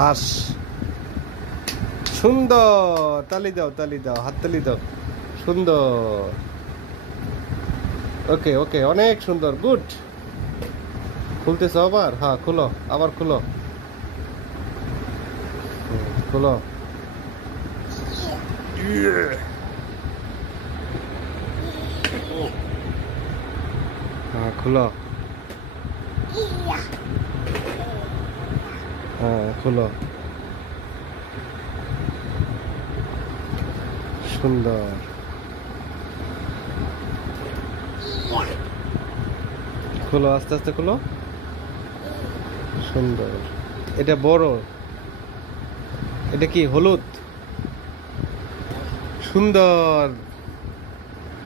হাঁস। সুন্দর, তালি দাও, তালি দাও, হাত তালি দাও। সুন্দর। ওকে ওকে, অনেক সুন্দর, গুড। খুলতেছ আবার? হ্যাঁ খুলো, আবার খুলো, খুলো। হ্যাঁ খুলো, হ্যাঁ খুলো। সুন্দর। খুলো, আস্তে আস্তে খুলো। সুন্দর। এটা বড়, এটা কি হলুদ? সুন্দর।